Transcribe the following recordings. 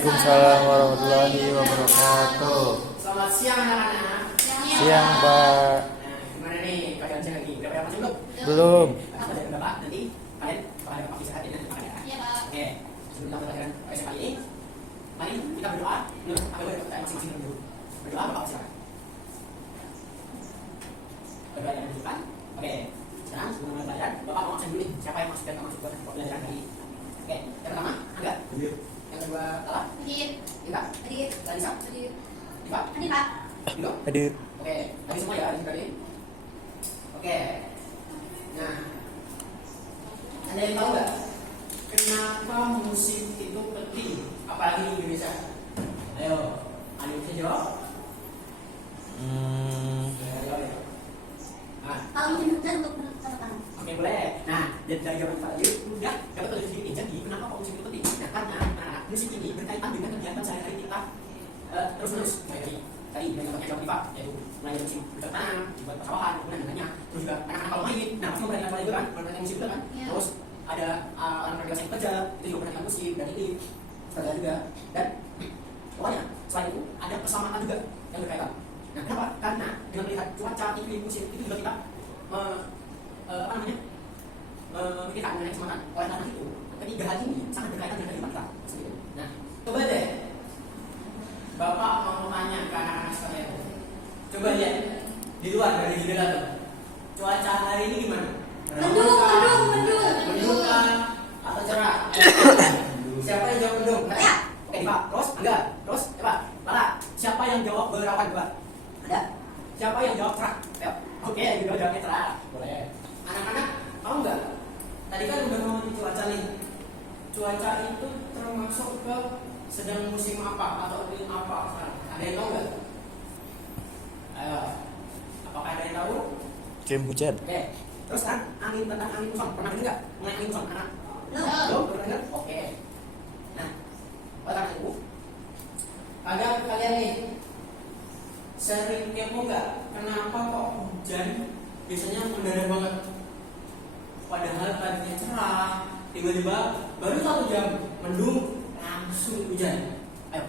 Waalaikumsalam warahmatullahi wabarakatuh. Selamat siang anak-anak. Siang, Pak. Gimana nih kalian siang lagi? Udah pada makan belum? Belum. Nah, ada Bapak, nanti kalian pada Bapak istirahat ya, nanti makan ya. Iya, Pak. Oke, sebelum kita pelajaran PSK kali ini, mari kita berdoa. Ambil kita masing-masing dulu. Berdoa Bapak silakan. Berdoa yang dibutuhkan. Oke, sekarang sebelum mulai pelajaran, Bapak mau absen dulu nih. Siapa yang masuk dan nggak masuk buat pelajaran kali ini? Oke, yang pertama, Angga. Yang kedua, Tala. Hadir. Ika. Hadir. Talisa. Hadir. Diva. Hadir, Pak. Dilo. Hadir. Oke, tadi semua ya di kali. Oke. Nah, ada yang tahu nggak kenapa musik itu penting, apalagi di Indonesia? Ayo, ada yang bisa jawab? Ayo. Nah, Kalau mungkin mudah untuk menentukan. oke boleh. Nah, dari jawaban tadi udah dapat tahu sedikit. Jadi kenapa kok musik itu penting? Nah, karena musik ini berkaitan dengan kegiatan sehari-hari kita terus-terus. Tadi yang gambarnya jawab Diva, yaitu mulai dari musim bertanam, dibuat persawahan, kemudian dengannya, terus juga anak-anak kalau main, nah pasti memperhatikan hal itu kan, memperhatikan musik juga kan, terus ada anak-anak dewasa yang kerja, itu juga memperhatikan musik dan ini kerja juga, dan pokoknya selain itu ada keselamatan juga yang berkaitan. Nah kenapa? Karena dengan melihat cuaca, iklim, musik itu juga kita memikirkan mengenai keselamatan. Oleh karena itu, ketiga hal ini sangat berkaitan dengan kehidupan kita. Nah, coba deh Bapak mau tanya ke anak-anak sekalian. Coba lihat di luar dari jendela tuh. Cuaca hari ini gimana? Mendung atau cerah? Siapa yang jawab mendung? Oke, Pak. Terus enggak? Terus coba. Lala, siapa yang jawab berawan coba? Ada. Siapa yang jawab cerah? Ayo. Oke, juga jawabnya cerah. Boleh. Anak-anak tahu nggak? Tadi kan udah ngomongin cuaca nih. Cuaca itu termasuk ke sedang musim apa atau iklim apa sekarang? Ada yang tahu nggak? Ayo, apakah ada yang tahu? Musim hujan. Oke. Terus kan angin tentang angin muson pernah dengar nggak? Mengenai angin muson anak? Belum. Pernah dengar? Oke. Nah, oleh karena itu, kalian nih sering kepo nggak? Kenapa kok hujan biasanya mendadak banget? Padahal tadinya cerah, tiba-tiba baru 1 jam mendung langsung hujan. Ayo,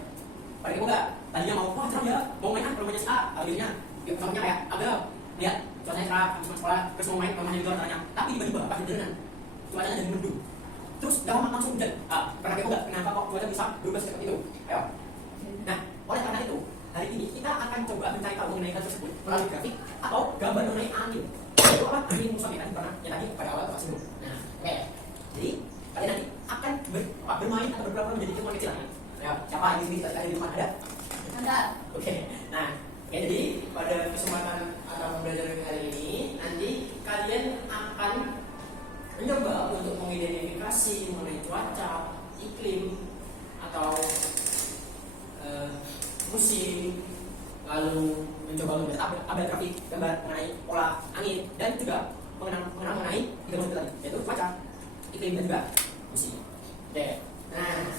pada kepo nggak? Tadinya mau wah cerah ya, mau main rumahnya si A, akhirnya ya kamunya kayak agak lihat cuacanya cerah, habis sekolah terus mau main rumahnya di luar tanya. Tapi tiba-tiba pas hujan cuacanya jadi mendung. Terus gak lama langsung hujan. Pernah kepo nggak? Kenapa kok cuaca bisa berubah seperti itu? Ayo. Nah, oleh karena itu hari ini kita akan coba mencari tahu mengenai hal tersebut melalui grafik atau gambar mengenai angin. Itu apa? Angin muson ya tadi pada awal Pak Sinu. Nah, oke. Jadi kalian nanti akan bermain atau berpura-pura menjadi teman kecil. Ya, siapa yang di sini tadi di rumah ada? Anda. Oke. Nah, jadi pada kesempatan atau belajar hari ini nanti kalian akan mencoba untuk mengidentifikasi mengenai cuaca, iklim atau musim, lalu mencoba membuat tabel grafik gambar mengenai pola angin dan juga mengenal mengenai 3 unsur tadi, yaitu cuaca, iklim dan juga musim. Oke. Nah,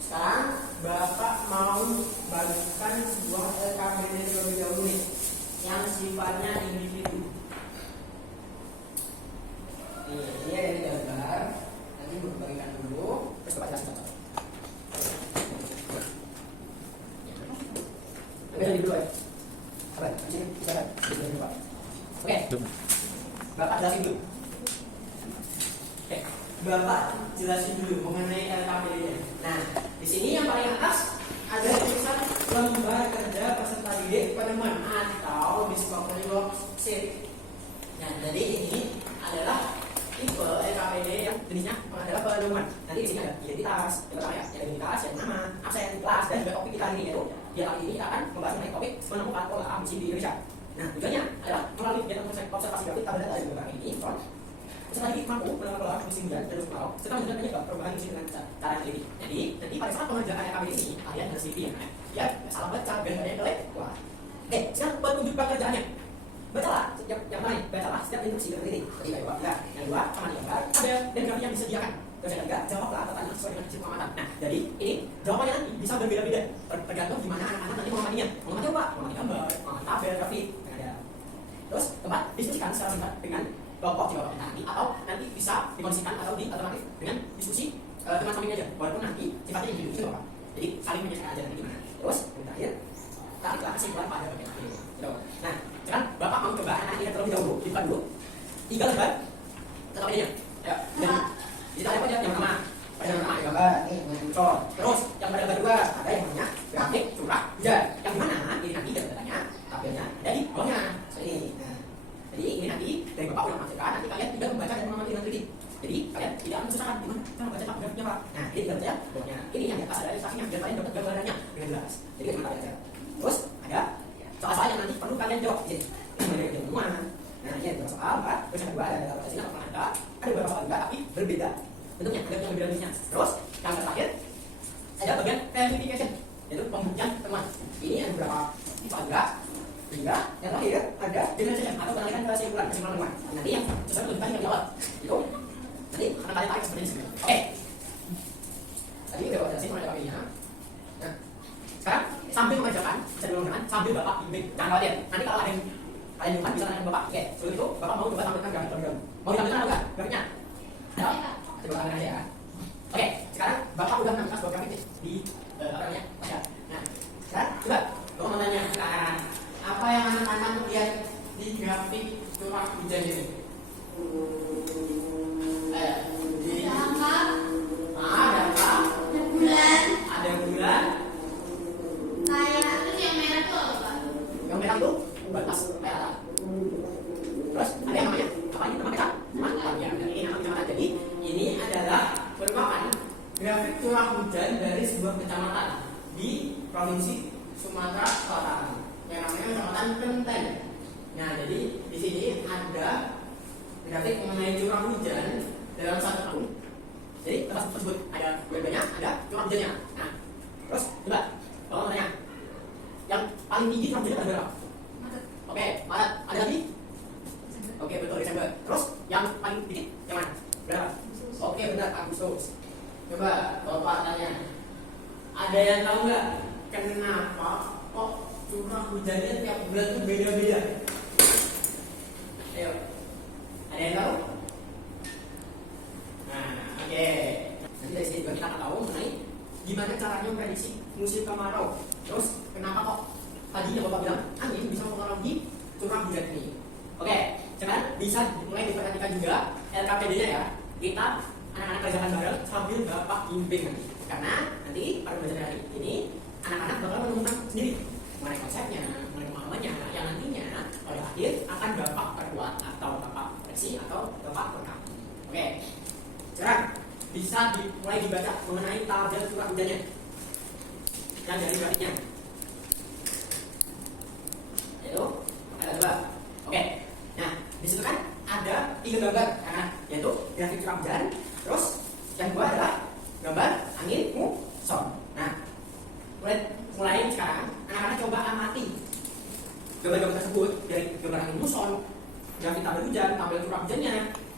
sekarang Bapak mau bagikan sebuah LKPD terlebih dahulu nih, yang sifatnya individu. Ini ada di gambar, nanti Bapak bagikan dulu, terus Bapak jelaskan. Oke, dulu ya. Apa? Sini, silakan. Oke. Bapak jelasin dulu. Oke, Bapak jelasin dulu mengenai LKPD-nya. Nah, di sini yang paling atas ada tulisan lembar kerja peserta didik penemuan atau discovery worksheet. Nah, jadi ini adalah tipe LKPD yang jenisnya adalah penemuan. Nanti di sini ada identitas, yang pertama ya, ada identitas, yang nama, absen, kelas, dan juga topik kita hari ini yaitu dia kali ini kita akan membahas mengenai topik menemukan pola musim di Indonesia. Nah, tujuannya adalah melalui kegiatan observasi grafik tabel data dari beberapa ini, peserta didik mampu menemukan pola musim hujan dan musim kemarau serta menunjukkan penyebab perubahan musim dengan cara yang teliti. Jadi nanti pada saat pengerjaan LKPD ini kalian harus teliti ya, salah baca biar kalian kelek. Wah. Oke, sekarang petunjuk pekerjaannya. Bacalah setiap yang lain, bacalah setiap instruksi dan teliti. Jadi yang dua sama gambar tabel dan grafik yang disediakan. Terus yang ketiga, jawablah pertanyaan sesuai dengan hasil pengamatan. Nah, jadi ini jawabannya nanti bisa berbeda-beda tergantung gimana anak-anak nanti mengamatinya. Mengamati apa? Mengamati gambar, mengamati tabel, grafik, ada. Terus keempat, diskusikan secara singkat dengan kelompok di bawah nanti atau nanti bisa dikondisikan atau alternatif dengan diskusi teman samping aja, walaupun nanti sifatnya individu itu apa? Jadi saling menyesuaikan aja nanti gimana. Terus yang terakhir, tariklah kesimpulan pada bagian akhir. Gitu. Nah, sekarang Bapak mau coba anak ini terlebih dahulu, dibuka dulu. 3 lembar tetap ininya. Ayo, jadi kita lihat aja yang pertama. Pada yang pertama gambar ini mencontoh. Terus yang pada gambar kedua ada yang namanya grafik curah hujan. Yang mana ini nanti datanya tabelnya ada di bawahnya. Seperti ini. Nah, jadi ini nanti dari Bapak udah masukkan, nanti kalian tidak membaca dan mengamati dengan teliti. Jadi kalian tidak menyesuaikan di mana cara membaca grafiknya Pak. Nah, ini gambarnya bawahnya. Ini yang di atas ada ilustrasinya biar kalian dapat gambarannya dengan jelas. Jadi kita lihat aja. Terus ada soal-soal yang nanti perlu kalian jawab. Jadi ada yang semua. Nah, ini ada soal Pak. Terus yang kedua ada sini ada beberapa soal juga tapi berbeda bentuknya, ada yang berbeda jenisnya. Terus yang terakhir ada bagian verification, yaitu pembuktian teman. Ini ada beberapa soal juga. Hingga yang terakhir ada generation atau penarikan kesimpulan teman. Nanti yang sesuai lebih banyak di awal. Itu nanti akan kalian tarik seperti ini. Oke. Tadi udah jelasin mulai dari ini. Nah, sekarang sambil mengerjakan, bisa dilakukan sambil Bapak bimbing. Jangan khawatir. Nanti kalau ada yang kalian bingung bisa tanya ke Bapak. Oke, sebelum itu Bapak mau coba tampilkan grafik terlebih dahulu. Mau ditampilkan atau enggak grafiknya? Ada? Coba tampilkan aja ya. Oke, sekarang Bapak udah menemukan sebuah grafik di apa namanya? Nah, sekarang coba Bapak mau tanya, apa yang anak-anak lihat di grafik curah hujan ini? Di Angka. ada apa? Ada bulan. Ada bulan. Kayak itu yang merah tuh apa? Yang merah itu batas merah. Terus ada yang namanya apa ini namanya? Kecamatan. Ya, ini nama kecamatan. Jadi ini adalah merupakan grafik curah hujan dari sebuah kecamatan di provinsi Sumatera Selatan yang namanya Kecamatan Kenteng. Nah, jadi di sini ada grafik mengenai curah hujan dalam 1 tahun. Jadi tempat tersebut ada bulan-bulannya, ada curah hujannya. Nah, terus coba kalau mau tanya, yang paling tinggi curah hujannya adalah oke, Maret. Ada lagi? Oke, betul, Desember. Terus yang paling dikit yang mana? Berapa? Oke, benar, Agustus. Coba Bapak tanya, ada yang tahu nggak kenapa kok curah hujannya tiap bulan itu beda-beda? Ayo, ada yang tahu? Nah, oke. Nanti dari sini juga kita akan tahu mengenai gimana caranya memprediksi musim kemarau. Terus kenapa kok tadinya Bapak bilang angin bisa mempengaruhi curah hujan ini? Oke, sekarang bisa mulai diperhatikan juga LKPD-nya ya. Kita anak-anak kerjakan bareng sambil Bapak bimbing nanti. Karena nanti pada belajar hari ini anak-anak bakal menemukan sendiri mengenai konsepnya, mengenai pemahamannya yang nantinya pada akhir akan Bapak perkuat atau Bapak koreksi atau Bapak rekam. Oke, sekarang bisa mulai dibaca mengenai tabel curah hujannya yang dari grafiknya. Itu ada dua. Oke, nah di situ kan ada 3 gambar karena yaitu grafik curah hujan, terus yang kedua adalah gambar angin muson. Nah, mulai sekarang anak-anak coba amati gambar-gambar tersebut dari gambar angin muson, grafik tabel hujan, tabel curah hujannya.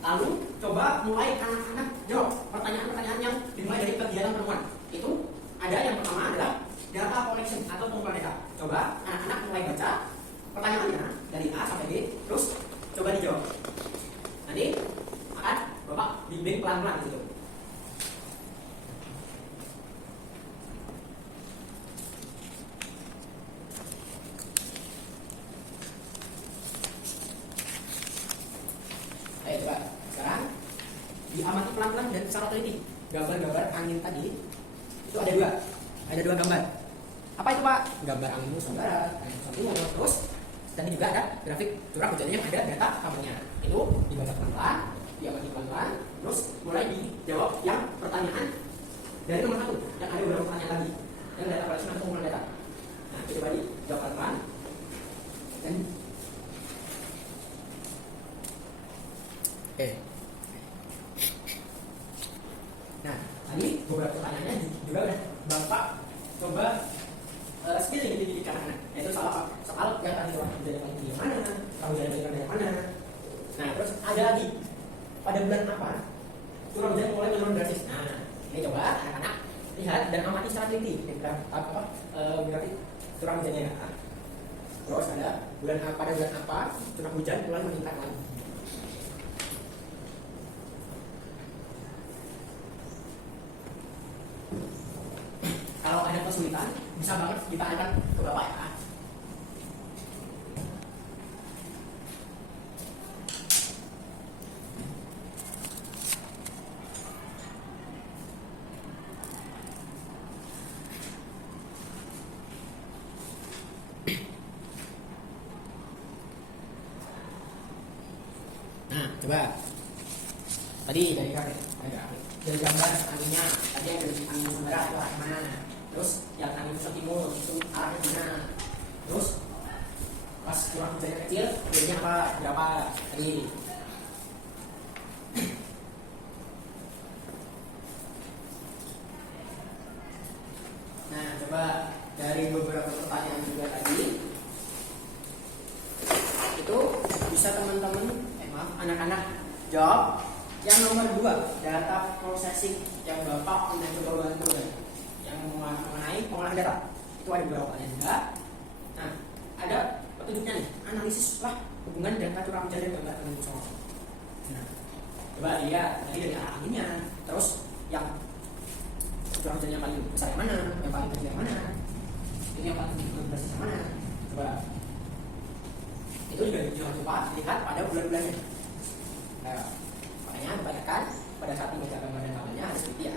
Lalu coba mulai anak-anak jawab pertanyaan-pertanyaan yang dimulai dari kegiatan penemuan. Itu ada yang pertama adalah data collection atau pengumpulan data. Coba anak-anak mulai baca pertanyaannya dari A sampai D, terus coba dijawab. Nanti akan Bapak bimbing pelan-pelan di situ. Ayo coba sekarang diamati pelan-pelan dan secara teliti. Gambar-gambar angin tadi itu ada dua gambar. Apa itu Pak? Gambar angin muson barat, angin muson timur, terus dan juga ada grafik curah hujannya yang ada data kamarnya. Itu dibaca pelan-pelan, diamati pelan-pelan, terus mulai dijawab yang pertanyaan dari nomor 1 yang ada beberapa pertanyaan tadi yang data collection atau pengumpulan data. Nah, coba dijawab pelan-pelan dan nah, tadi beberapa pertanyaannya juga udah Bapak coba skill yang dididik anak-anak. Yaitu soal yang tadi curah hujan yang paling tinggi yang mana, curah hujan yang paling rendah yang mana. Nah, terus ada lagi pada bulan apa curah hujan mulai menurun drastis. Nah, ini coba anak-anak lihat dan amati secara teliti grafik curah hujannya. Terus ada pada bulan apa curah hujan mulai meningkat lagi. tanyakan ke Bapak ya. Nah, coba. Tadi dari gambar anginnya, tadi yang dari angin muson barat itu arah mana? Terus yang angin muson timur itu arahnya mana? Terus pas curah hujannya kecil, jadinya apa? Berapa? Tadi. Nah, coba dari beberapa pertanyaan juga tadi, itu bisa teman-teman, anak-anak jawab yang nomor 2, data processing yang Bapak udah coba bantu ya, yang mengenai pengolahan data. Itu ada beberapa pertanyaan juga. Nah, ada petunjuknya nih, analisis lah hubungan data curah hujan dan gambar angin muson. Nah, coba lihat tadi dari arah anginnya, terus yang curah hujannya paling besar yang mana, yang paling kecil yang mana, ini yang paling besar yang mana. Coba itu juga jangan lupa lihat pada bulan-bulannya. Makanya kebanyakan pada saat membaca gambar dan tabelnya harus seperti ya.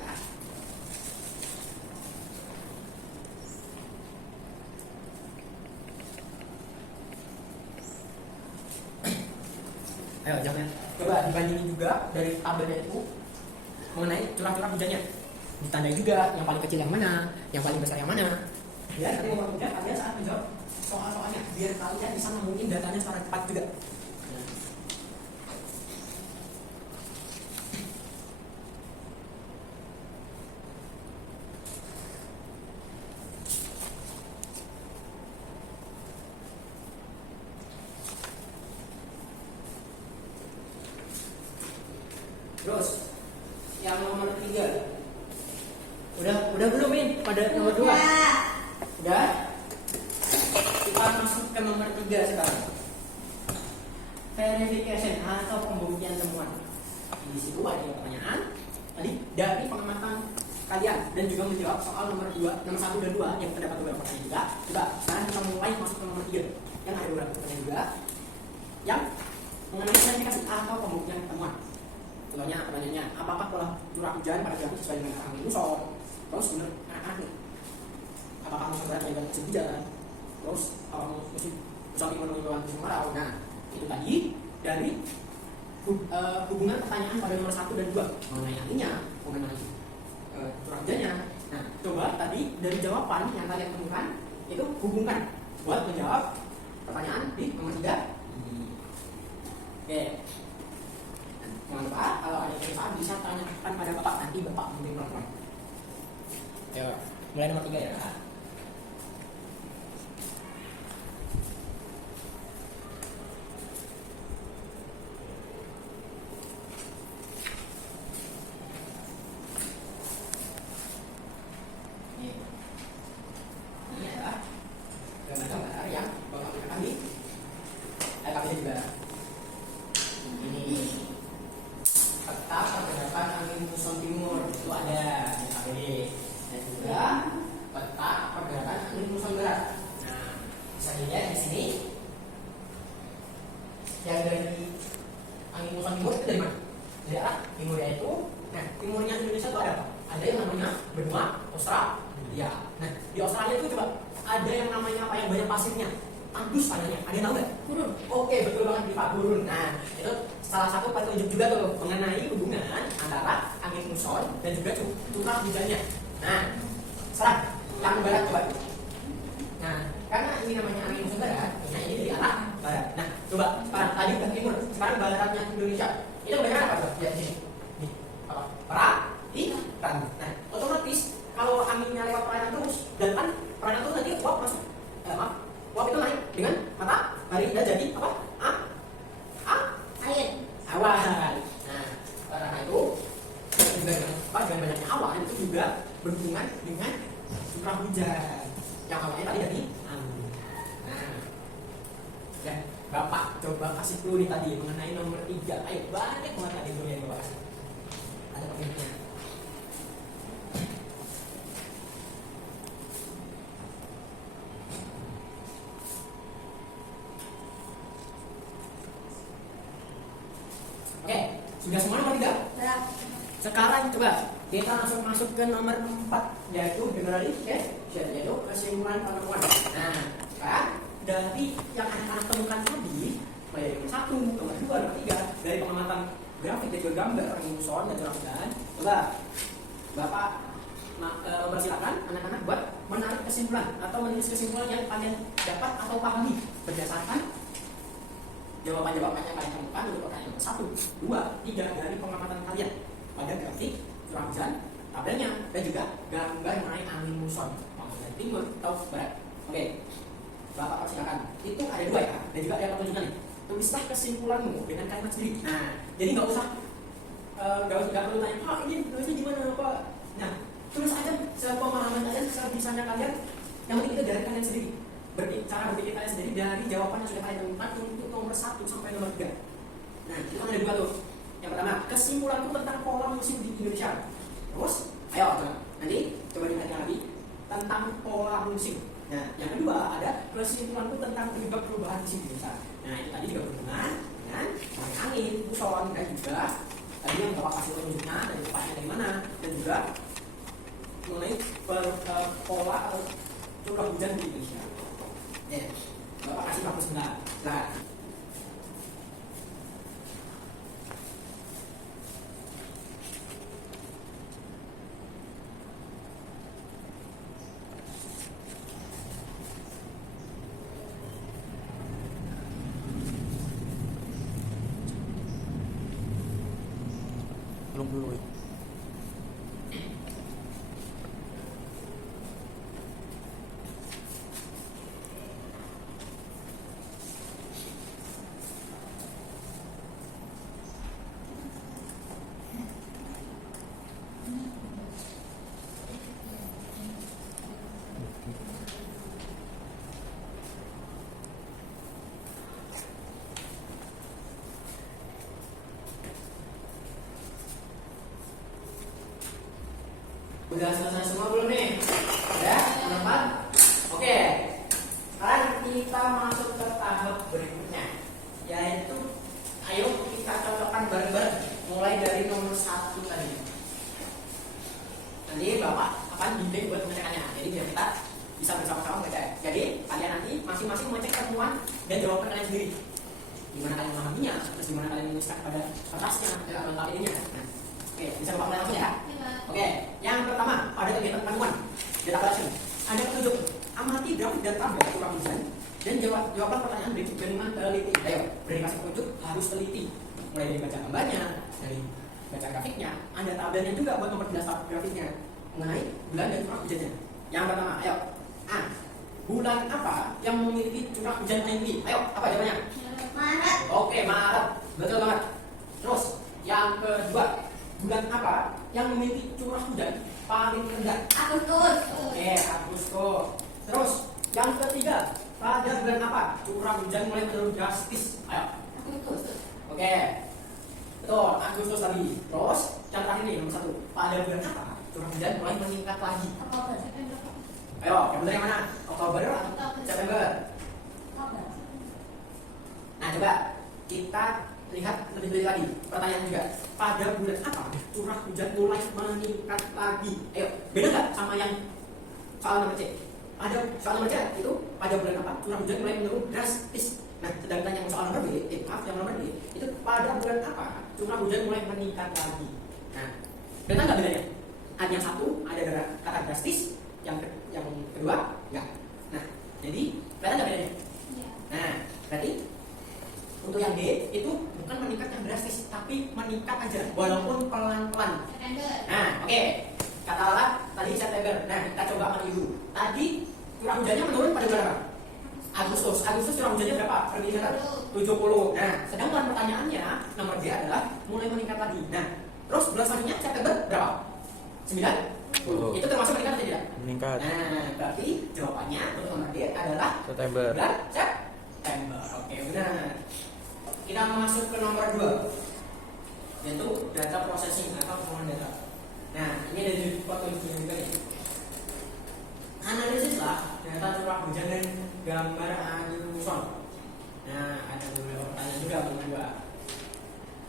Ayo jangan coba dibandingin juga dari tabelnya itu mengenai curah-curah hujannya. Ditandai juga yang paling kecil yang mana, yang paling besar yang mana. Ya, nanti mempermudah kalian saat menjawab soal-soalnya biar kalian bisa nemuin datanya secara cepat juga. Terus yang nomor 3 udah belum Min pada nomor 2? Udah? Kita masuk ke nomor 3 sekarang. Verification atau pembuktian temuan. Di situ ada pertanyaan tadi dari pengamatan kalian dan juga menjawab soal nomor 1 dan 2 yang terdapat beberapa pertanyaan juga. Coba sekarang kita mulai masuk ke nomor 3 yang ada beberapa pertanyaan juga yang mengenai verifikasi atau pembuktian temuan. Contohnya pertanyaannya, apakah pola curah hujan pada grafik sesuai dengan angin muson? Terus benar anak nih, apakah musim barat yang musim hujan? Terus apakah musim timur menunjukkan musim kemarau? Nah, itu tadi dari hubungan pertanyaan pada nomor 1 dan 2 mengenai anginnya, mengenai curah hujannya. Nah, coba tadi dari jawaban yang kalian temukan itu hubungkan buat menjawab pertanyaan di nomor 3. Oke. Jangan lupa kalau ada kesalahan bisa tanyakan pada Bapak, nanti Bapak mungkin pelan-pelan. Ya, mulai nomor 3 ya. Ini adalah gambar yang Bapak gunakan di LKPD juga. Ini peta pergerakan angin muson timur itu ada di KPD dan juga peta pergerakan angin muson barat. Nah, bisa dilihat di sini yang dari angin muson timur itu dari mana? Dari arah timurnya itu. Nah, timurnya Indonesia itu ada apa? Ada yang namanya benua Australia. Nah, di Australia itu coba ada yang namanya apa yang banyak pasirnya? Tandus tanahnya. Ada yang tahu nggak? Gurun. Oke, betul banget di Pak, gurun. Nah, itu salah satu petunjuk juga tuh mengenai hubungan antara angin muson dan juga curah hujannya. Nah, sekarang yang barat coba. Nah, karena ini namanya angin muson barat, nah ini dari arah barat. Nah, coba tadi udah timur, sekarang baratnya Indonesia. Itu bagaimana Pak? Ya, sini. Nih, apa? Perairan. Nah, otomatis kalau anginnya lewat perairan terus, dan kan perairan terus nanti uap masuk. Uap itu naik dengan matahari dan jadi apa? Air. Awan. Nah, karena itu dengan banyaknya awan itu juga berhubungan dengan curah hujan yang awalnya tadi dari angin. Nah, ya Bapak coba kasih clue nih tadi mengenai nomor 3. Ayo banyak banget tadi clue yang Bapak kasih. Ada petunjuknya. Sudah semua nomor 3. Berapa? Sekarang coba kita langsung masuk ke nomor 4, yaitu generalization, yaitu kesimpulan penemuan. Nah, kan dari yang anak-anak temukan tadi, mulai dari nomor 1, nomor 2, nomor 3, dari pengamatan grafik dan juga gambar rumusan dan curah coba Bapak mempersilakan anak-anak buat menarik kesimpulan atau menulis kesimpulan yang kalian dapat atau pahami berdasarkan jawaban-jawaban yang kalian temukan untuk pertanyaan nomor 1, 2, 3 dari pengamatan kalian pada grafik curah hujan, tabelnya, dan juga gambar mengenai angin muson maksud dari timur atau barat. Oke, Bapak persilakan. Itu ada 2 ya, dan juga ada petunjuknya nih. Tulislah kesimpulanmu dengan kalimat sendiri. Nah, jadi nggak perlu tanya, Pak ini nulisnya gimana Pak? Nah, tulis aja sepemahaman kalian, sebisanya kalian. Yang penting itu dari kalian sendiri. Cara berpikir kalian sendiri dari jawaban yang sudah kalian temukan untuk nomor 1 sampai nomor 3. Nah, itu kan ada 2 tuh. Yang pertama, kesimpulanku tentang pola musim di Indonesia. Terus, ayo nanti coba dilihat lagi tentang pola musim. Nah, yang kedua ada kesimpulanku tentang penyebab perubahan musim di Indonesia. Nah, itu tadi juga berhubungan dengan angin, muson, dan juga tadi yang Bapak kasih petunjuknya dari tepatnya dari mana, dan juga mengenai pola atau curah hujan di Indonesia. Ya, Bapak kasih waktu sebentar. Nah, belum dulu ya. udah selesai semua belum nih? Udah? Teman-teman? Oke. Sekarang kita masuk ke tahap berikutnya, yaitu ayo kita cocokkan bareng-bareng mulai dari nomor 1 tadi. Nanti Bapak akan bimbing buat pengecekannya. Jadi biar kita bisa bersama-sama baca. Jadi kalian nanti masing-masing mengecek temuan dan jawaban kalian sendiri. Gimana kalian memahaminya, terus gimana kalian menuliskan pada kertasnya, dan lengkap ininya. Nah, oke, bisa Bapak mulai langsung ya. Oke, yang pertama pada kegiatan penemuan data collection ada petunjuk amati grafik dan tabel curah hujan dan jawaban pertanyaan berikut dengan teliti. Ayo, beri kasih petunjuk harus teliti, mulai dari baca gambarnya, dari baca grafiknya, ada tabelnya juga buat memperjelas grafiknya mengenai bulan dan curah hujannya. Yang pertama, ayo, bulan apa yang memiliki curah hujan tinggi? Ayo, apa jawabannya? Maret. Oke, Maret, betul banget. Terus yang kedua, bulan apa yang memiliki curah hujan paling rendah? Agustus. Oke, Agustus. Terus yang ketiga, pada bulan apa curah hujan mulai menurun drastis? Ayo. Agustus. Oke, betul, Agustus tadi. Terus yang terakhir nih nomor 1, pada bulan apa curah hujan mulai meningkat lagi? Oktober. Ayo, yang benar yang mana? Oktober atau September? Oktober. Nah, coba kita lihat lebih detail lagi. Pertanyaan juga, pada bulan apa curah hujan mulai meningkat lagi? Ayo, beda nggak sama yang soal nomor C? Ada soal nomor C itu pada bulan apa curah hujan mulai menurun drastis. Nah, sedangkan yang soal nomor B, yang nomor D itu pada bulan apa curah hujan mulai meningkat lagi. Nah, kelihatan nggak bedanya? Ada yang satu ada kata drastis, yang kedua enggak. Nah, jadi kelihatan nggak bedanya? Iya. Nah, berarti untuk yang D itu bukan meningkat yang drastis, tapi meningkat aja, walaupun pelan-pelan. September. Nah, oke. Katakanlah tadi September. Nah, kita coba amati dulu. Tadi curah hujannya menurun pada bulan apa? Agustus. Agustus curah hujannya berapa? Peningkatan 70. Nah, sedangkan pertanyaannya nomor D adalah mulai meningkat lagi. Nah, terus bulan selanjutnya September berapa? 9. Itu termasuk meningkat atau tidak? Meningkat. Nah, berarti jawabannya untuk nomor D adalah September. bulan September. Oke, benar. Kita masuk ke nomor 2, yaitu data processing atau pengolahan data. Nah, ini ada di foto juga nih. Analisis lah data curah hujan dan gambar angin muson. Nah, ada beberapa pertanyaan juga nomor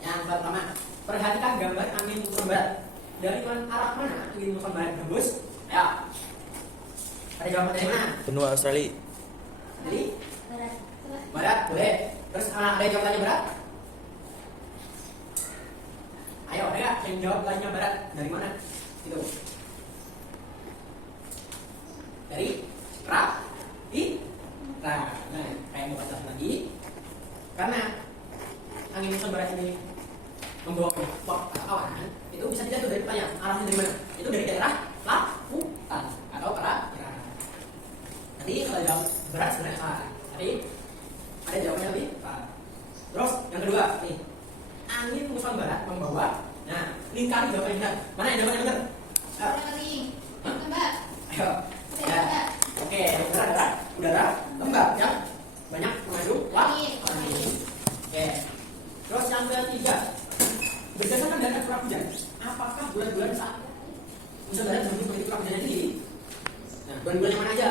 2. Yang pertama, perhatikan gambar angin muson barat. Dari arah mana angin muson barat berhembus? Ayo. Ada jawaban dari mana? Benua Australia. Dari Barat. barat, boleh. Terus ada jawabannya barat? Ayo, ada nggak yang jawab lainnya barat? Dari mana? Itu. Dari Nah, kayak mau baca lagi. Karena angin muson barat ini membawa awan, itu bisa dilihat dari pertanyaan arahnya dari mana? Itu dari daerah lautan atau perairan. Tadi kalau jawab berat sebenarnya salah. Tadi ada jawabannya lebih. Terus yang kedua nih, angin muson barat membawa. Nah, lingkari jawabannya benar. Mana yang jawabannya benar? Lembab. Ayo. Ya. Oke, udara lembab ya. Banyak mengandung angin. Oke. Terus yang ketiga, berdasarkan data curah hujan, apakah bulan-bulan saat muson barat memiliki curah hujan yang tinggi? Nah, bulan-bulan yang mana aja?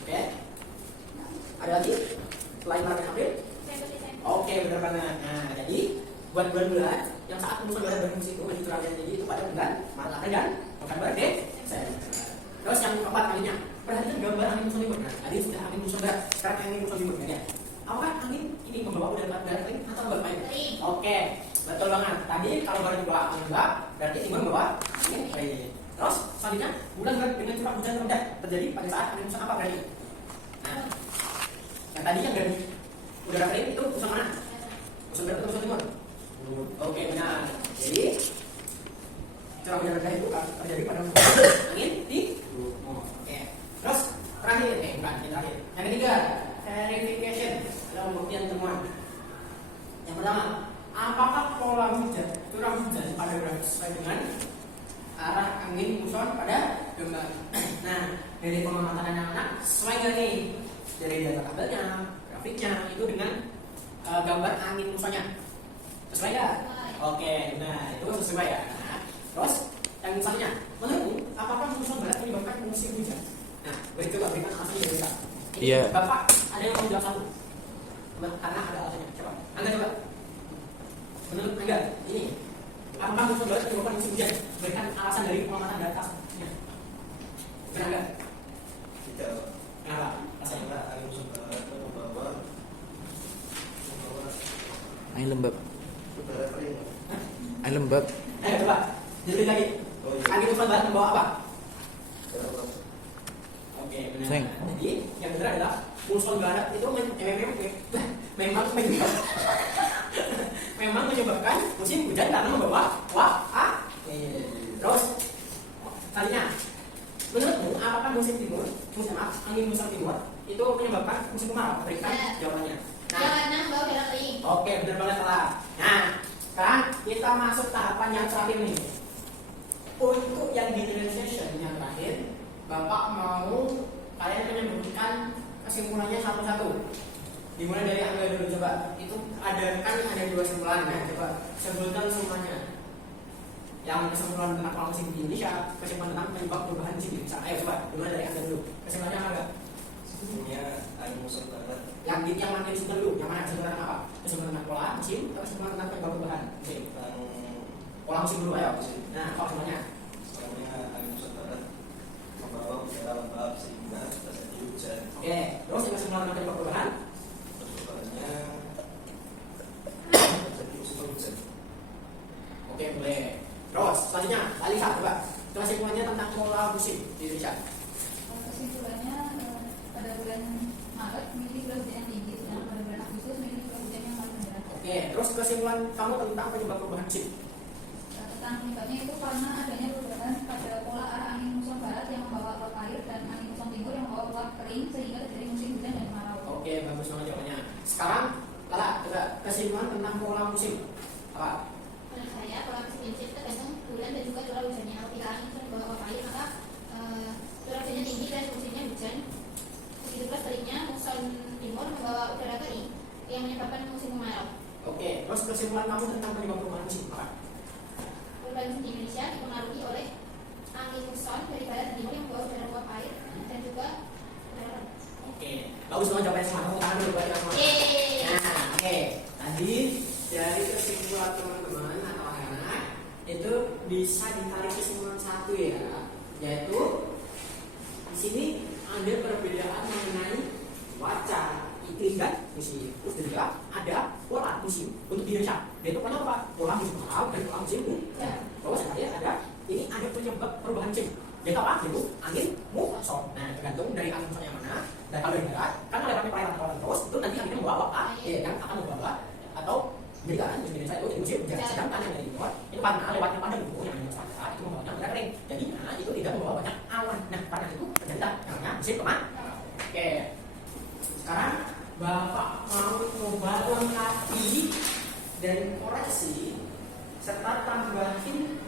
Oke. Ada lagi? Selain Maret dan April? Oke, benar banget. Nah, jadi buat bulan-bulan yang saat muson barat berfungsi itu memiliki curah hujan tinggi itu pada bulan Maret, April, dan November, Desember. Terus yang keempat kalinya, perhatikan gambar angin muson timur. Nah, tadi sudah angin muson barat, sekarang angin muson timur ya. Apakah angin ini membawa udara kering atau lembab? Oke, betul banget. Tadi kalau barat membawa angin lembab, berarti timur membawa angin kering. Terus selanjutnya, bulan barat dengan curah hujan rendah terjadi pada saat angin muson apa berarti? Nah, yang tadi yang dari udara kering itu muson mana? Muson barat atau muson timur? Oke, benar. Jadi curah hujan rendah itu terjadi pada angin timur. Oke. Terus terakhir, terakhir. Yang ketiga, verification atau pembuktian temuan. Yang pertama, apakah pola hujan, curah hujan pada grafik sesuai dengan arah angin muson pada gambar? Nah, dari pengamatan anak-anak sesuai nggak nih? Dari data tabelnya, grafiknya itu dengan gambar angin musonnya. Sesuai nggak? Oke, nah itu sesuai ya. Nah, terus yang misalnya, menurutmu apakah muson barat menyebabkan musim hujan? Nah, gue coba berikan alasannya dari kita. Iya. Bapak ada yang mau jawab satu? Karena ada alasannya. Coba. Angga coba. Menurut Angga, ini apakah muson barat menyebabkan musim hujan? Berikan alasan dari pengamatan data. Benar Angga? Tidak. Kenapa? Alasannya? Angin muson barat membawa Angin lembab. udara kering. Angin lembab. Ayo coba. Jadi lagi. Oh, iya. Angin muson barat membawa apa? Udara kering. Oke, benar. Seng. Jadi yang benar adalah muson barat itu memang menyebabkan musim hujan karena membawa terus tadinya menurutmu apakah angin muson timur itu menyebabkan musim kemarau? Berikan jawabannya. Jawabannya membawa udara kering. Oke, benar banget salah. Nah, sekarang kita masuk tahapan yang terakhir nih. Untuk yang generalization yang terakhir, Bapak mau kalian menyebutkan kesimpulannya satu-satu. Dimulai dari Angga dulu coba. Itu ada dua kesimpulan ya. Coba sebutkan semuanya. Yang kesimpulan tentang pola musim di Indonesia, kesimpulan tentang penyebab perubahan musim di Indonesia. Ayo coba, dimulai dari Angga dulu. Kesimpulannya Angga. Sebelumnya angin muson barat Yang mana kesimpulan dulu? Yang mana kesimpulan tentang apa? Kesimpulan tentang pola musim atau kesimpulan tentang penyebab perubahan musim? tentang Pola musim dulu ayo. Nah, apa semuanya? sebelumnya angin muson barat membawa udara lembab sehingga terjadi hujan. Oke, terus yang kesimpulan tentang penyebab perubahan? Perubahannya terjadi musim hujan. Oke, boleh. Terus selanjutnya, Alisa coba. Kesimpulannya tentang pola musim di Indonesia. Kesimpulannya pada bulan Maret memiliki curah hujan yang tinggi, sedangkan pada bulan Agustus memiliki curah hujan yang paling rendah. Oke, terus kesimpulan kamu tentang penyebab perubahan musim. Tentang penyebabnya itu karena adanya perubahan pada pola arah angin muson barat yang membawa uap air dan angin muson timur yang membawa uap kering sehingga terjadi musim hujan dan kemarau. Oke, bagus banget jawabannya. Sekarang, Lala, coba kesimpulan tentang pola musim. Apa? Menurut saya pola musim Indonesia tergantung bulan dan juga curah hujannya. Ketika angin muson membawa uap air, maka curah hujannya tinggi dan musimnya hujan. Begitu pula sebaliknya, muson timur membawa udara kering yang menyebabkan musim kemarau. Oke, terus kesimpulan kamu tentang penyebab perubahan musim. Apa? Perubahan musim di Indonesia dipengaruhi oleh Bagus banget jawabannya semua. Tepuk tangan dulu buat kita semua. Yeay. Nah, oke. Tadi dari kesimpulan teman-teman atau anak-anak itu bisa ditarik kesimpulan satu ya, yaitu di sini ada perbedaan mengenai cuaca, iklim dan musim. Terus juga ada pola musim untuk di Indonesia. Yaitu apa? Pola musim kemarau dan pola musim hujan. Terus ada ini ada penyebab perubahan musim. Yaitu apa? Yaitu angin muson. Nah, tergantung dari angin muson yang mana. Dan kalau dari darat, karena lewatnya perairan kawasan terus, itu nanti akhirnya membawa apa? Ya, yang akan membawa atau menjadikan musim Indonesia itu jadi musim hujan. Sedangkan yang dari luar itu karena lewatnya padang bumi yang hanya selatan itu membawanya udara kering. Jadinya itu tidak membawa banyak awan. Nah, karena itu terjadi namanya musim kemarau. Oke. Sekarang Bapak mau coba lengkapi dan koreksi serta tambahin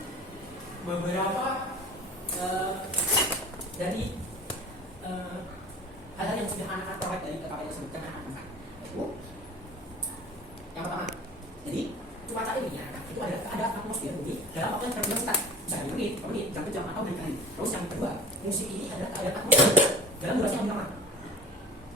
beberapa dari hal-hal yang sudah anak-anak korek dari KKP yang disebutkan anak-anak. Yaitu yang pertama, jadi cuaca ini ya, itu ada atmosfer bumi dalam waktu yang terbilang singkat, bisa dari menit, per menit, jam atau dari hari. Terus yang kedua, musim ini adalah keadaan atmosfer dalam durasi yang lebih lama.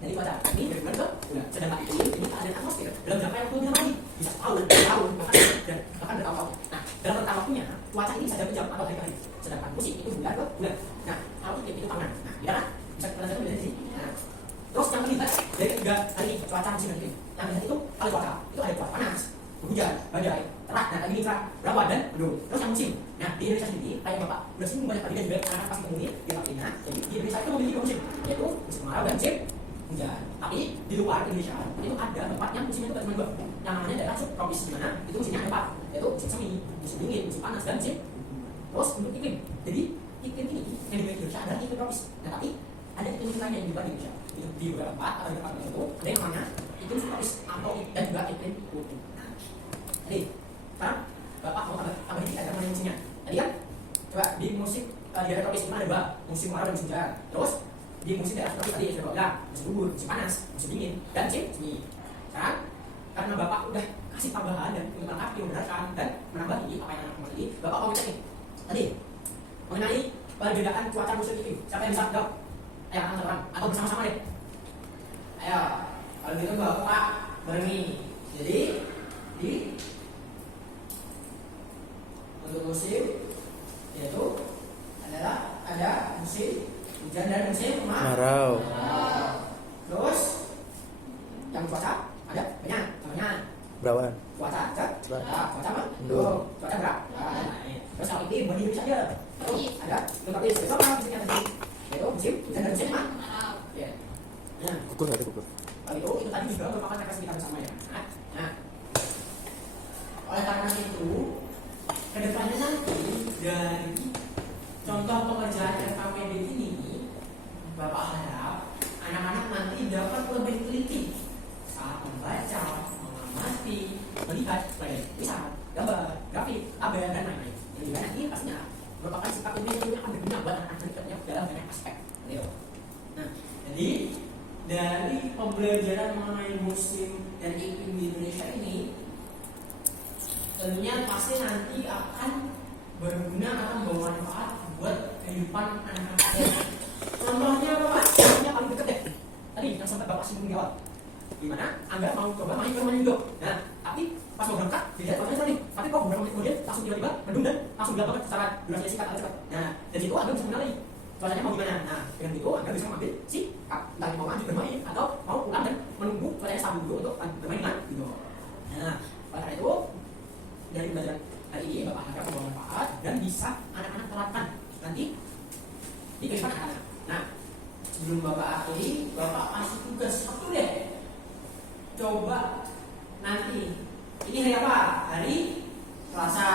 Jadi cuaca ini dari bulan ke bulan, sedangkan ini keadaan atmosfer dalam jangka yang lebih lama lagi, bisa tahun, bahkan bertahun-tahun. Nah, dalam rentang waktunya, cuaca ini bisa dari jam atau hari ke hari, sedangkan musim itu bulan ke bulan. Nah, kalau iklim itu tahunan. Nah, bisa kan? Bisa kita lihat dari sini. Nah, terus yang kedua dari 3 hari cuaca musim dan iklim. Yang kedua itu kalau cuaca itu ada cuaca panas, hujan, badai, cerah, dan lagi cerah, rawan dan mendung. Terus yang musim. Nah, di Indonesia sendiri kayak Bapak udah sering banyak kali dan juga anak pasti menemui di Papua. Jadi di Indonesia itu memiliki musim, yaitu musim kemarau dan musim hujan. Tapi di luar Indonesia itu ada tempat yang musimnya itu cuma 2. Yang namanya daerah subtropis, di mana itu musimnya ada 4, yaitu musim semi, musim dingin, musim panas dan musim. Terus untuk iklim. Jadi iklim ini yang dimiliki Indonesia adalah iklim tropis. Nah, tapi ada iklim lain yang juga di Indonesia. Di beberapa tempat atau di tempat tertentu ada yang namanya iklim subtropis atau dan juga iklim kutub. Nah, jadi sekarang Bapak mau tambah dikit agar mana musimnya. Tadi kan coba di musim di daerah tropis itu ada 2, musim kemarau dan musim hujan. Terus di musim daerah tropis tadi sudah bilang musim gugur, musim panas, musim dingin dan musim semi. Sekarang karena Bapak udah kasih tambahan dan melengkapi, membenarkan dan menambahi apa yang anak tadi, Bapak mau cek nih tadi mengenai perbedaan cuaca musim iklim. Siapa yang bisa jawab? Ayo, angkat orang atau bersama-sama deh. Ayo, kalau gitu Bapak berengi. Jadi di untuk musim yaitu adalah ada musim hujan dan musim kemarau. Terus yang cuaca ada banyak, contohnya Berapa? cuaca cerah, cuaca mendung, cuaca berat. Terus kalau iklim bagi Indonesia aja. Terus ada tetapi besok apa musimnya tadi? Yaitu musim hujan dan musim kemarau. Ya. Nah, Kukur nggak ada kukur? kalau itu tadi juga merupakan referensi kita bersama ya. Nah, oleh karena itu kedepannya nanti dari contoh pengerjaan RKPD ini, Bapak harap anak-anak nanti dapat lebih teliti saat membaca, mengamati, melihat baik tulisan, gambar, grafik, tabel dan lain-lain. Yang dimana ini pastinya merupakan sikap ilmiah yang akan berguna buat anak-anak berikutnya dalam banyak aspek. Nah, jadi dari pembelajaran mengenai musim dan iklim di Indonesia ini tentunya pasti nanti akan berguna atau membawa manfaat buat kehidupan anak-anak. Contohnya apa Pak? Contohnya paling dekat deh. Tadi yang sempat Bapak singgung di awal. Gimana? Angga mau coba main ke rumah Indo. Nah, tapi pas mau berangkat dilihat cuacanya nih. Tapi kok beberapa menit kemudian langsung tiba-tiba mendung dan langsung gelap banget secara durasi singkat atau cepat. Nah, dari situ Angga bisa mengenali cuacanya mau gimana. Nah, dengan itu Angga bisa mengambil sikap, entah mau lanjut bermain atau mau pulang dan menunggu cuacanya stabil dulu untuk bermain dengan Indo. Nah, pada itu dari pembelajaran hari ini Bapak harap membawa manfaat dan bisa anak-anak terapkan nanti di kehidupan anak-anak. Nah, sebelum Bapak akhiri, Bapak kasih tugas satu deh. Coba nanti ini hari apa? Hari Selasa.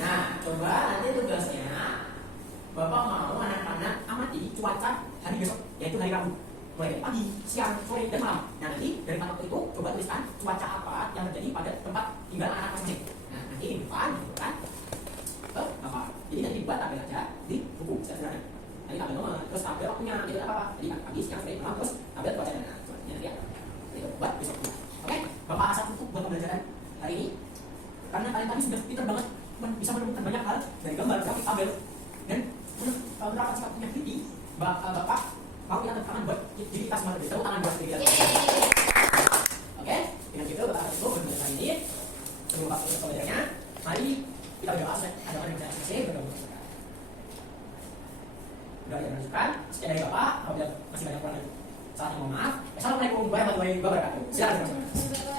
Nah, coba nanti tugasnya Bapak mau anak-anak amati cuaca hari besok, yaitu hari Rabu. Mulai pagi, siang, sore, dan malam. Nah, nanti dari waktu itu coba tuliskan cuaca apa yang terjadi pada tempat tinggal anak-anak masing-masing. Nah, nanti di depan gitu kan apa? Jadi nanti dibuat tabel aja di buku sederhana. Nanti tabel nomor, terus tabel waktunya, jadi apa? Jadi pagi, siang, sore, malam, terus tabel cuaca dan cuacanya nanti ada. Jadi buat besok. Oke? Bapak asal cukup buat pembelajaran hari ini. Karena kalian tadi sudah pintar banget bisa menemukan banyak hal dari gambar, grafik, tabel dan menerapkan sikap yang tinggi. Bapak Mau kita tepuk tangan buat jadi kita semua tepuk tangan buat diri kita. Yeay. Oke, dengan gitu Bapak akan tutup pertemuan kali ini. Sebelum Bapak tutup pelajarannya, mari kita berdoa. Ada orang yang bisa selesai berdoa. Doa yang dilanjutkan. Sekian dari Bapak. Apabila masih banyak kurang salah, mohon maaf. Assalamualaikum warahmatullahi wabarakatuh. Silakan.